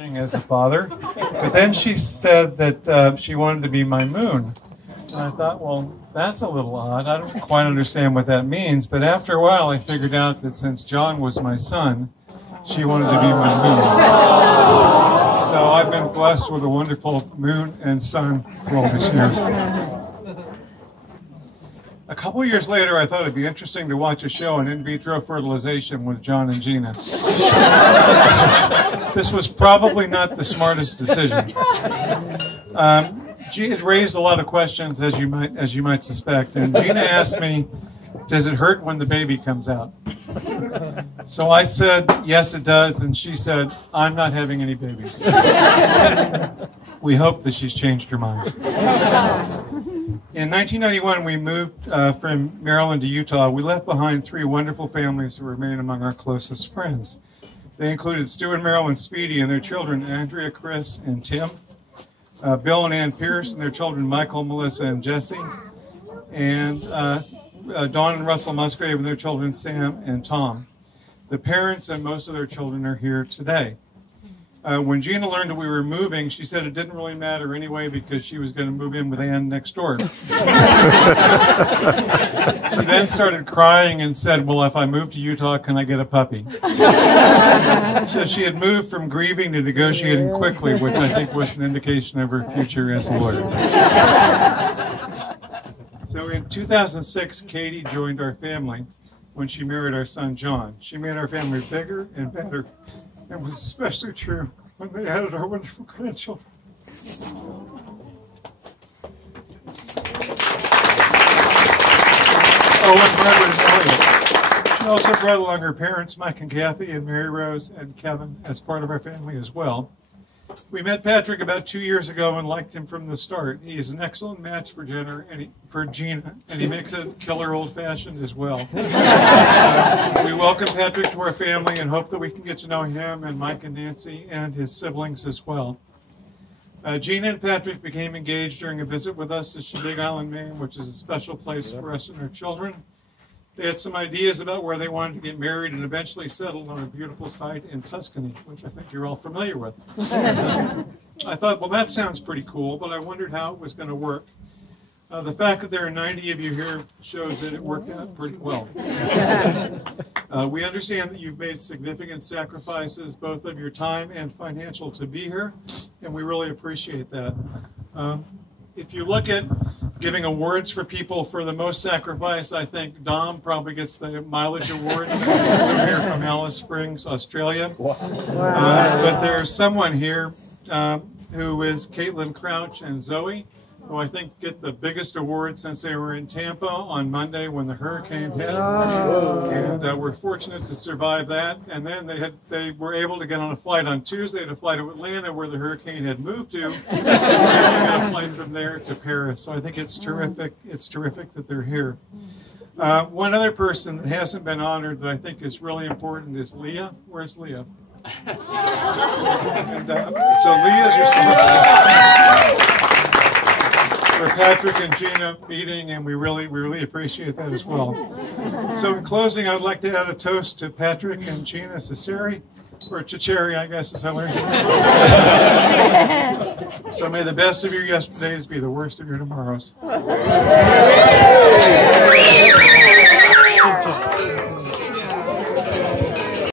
as a father, but then she said that she wanted to be my moon. And I thought, well, that's a little odd. I don't quite understand what that means, but after a while I figured out that since John was my son, she wanted to be my moon. So I've been blessed with a wonderful moon and son for all these years. A couple years later, I thought it'd be interesting to watch a show on in vitro fertilization with John and Gina. This was probably not the smartest decision. It raised a lot of questions, as you might suspect. And Gina asked me, "Does it hurt when the baby comes out?" So I said, "Yes, it does." And she said, "I'm not having any babies." We hope that she's changed her mind. In 1991, we moved from Maryland to Utah. We left behind 3 wonderful families who remain among our closest friends. They included Stu and Marilyn Speedy and their children, Andrea, Chris, and Tim, Bill and Ann Pierce and their children, Michael, Melissa, and Jesse, and Dawn and Russell Musgrave and their children, Sam and Tom. The parents and most of their children are here today. When Gina learned that we were moving, she said it didn't really matter anyway because she was going to move in with Ann next door. She then started crying and said, "Well, if I move to Utah, can I get a puppy?" So she had moved from grieving to negotiating quickly, which I think was an indication of her future as a lawyer. So in 2006, Katie joined our family when she married our son, John. She made our family bigger and better. It was especially true when they added our wonderful grandchildren. Oh, and Barbara and Elliot. She also brought along her parents, Mike and Kathy, and Mary Rose and Kevin, as part of our family as well. We met Patrick about 2 years ago and liked him from the start. He is an excellent match for Gina, and he makes a killer old-fashioned as well. We welcome Patrick to our family and hope that we can get to know him and Mike and Nancy and his siblings as well. Gina and Patrick became engaged during a visit with us to Big Island, Maine, which is a special place for us and our children. They had some ideas about where they wanted to get married and eventually settled on a beautiful site in Tuscany, which I think you're all familiar with. I thought, well, that sounds pretty cool, but I wondered how it was going to work. The fact that there are 90 of you here shows that it worked out pretty well. We understand that you've made significant sacrifices, both of your time and financial, to be here, and we really appreciate that. If you look at giving awards for people for the most sacrifice, I think Dom probably gets the mileage award since he's here from Alice Springs, Australia. But there's someone here who is Caitlin Crouch and Zoe, who I think get the biggest award since they were in Tampa on Monday when the hurricane hit. And we're fortunate to survive that. And then they were able to get on a flight on Tuesday to fly to Atlanta where the hurricane had moved to. And they got a flight from there to Paris. So I think it's terrific. It's terrific that they're here. One other person that hasn't been honored that I think is really important is Leah. Where's Leah? And, so Leah's responsible for Patrick and Gina meeting, and we really appreciate that as well. So in closing, I'd like to add a toast to Patrick and Gina Ciceri, or Chicheri, I guess, as I learned it. So may the best of your yesterdays be the worst of your tomorrows.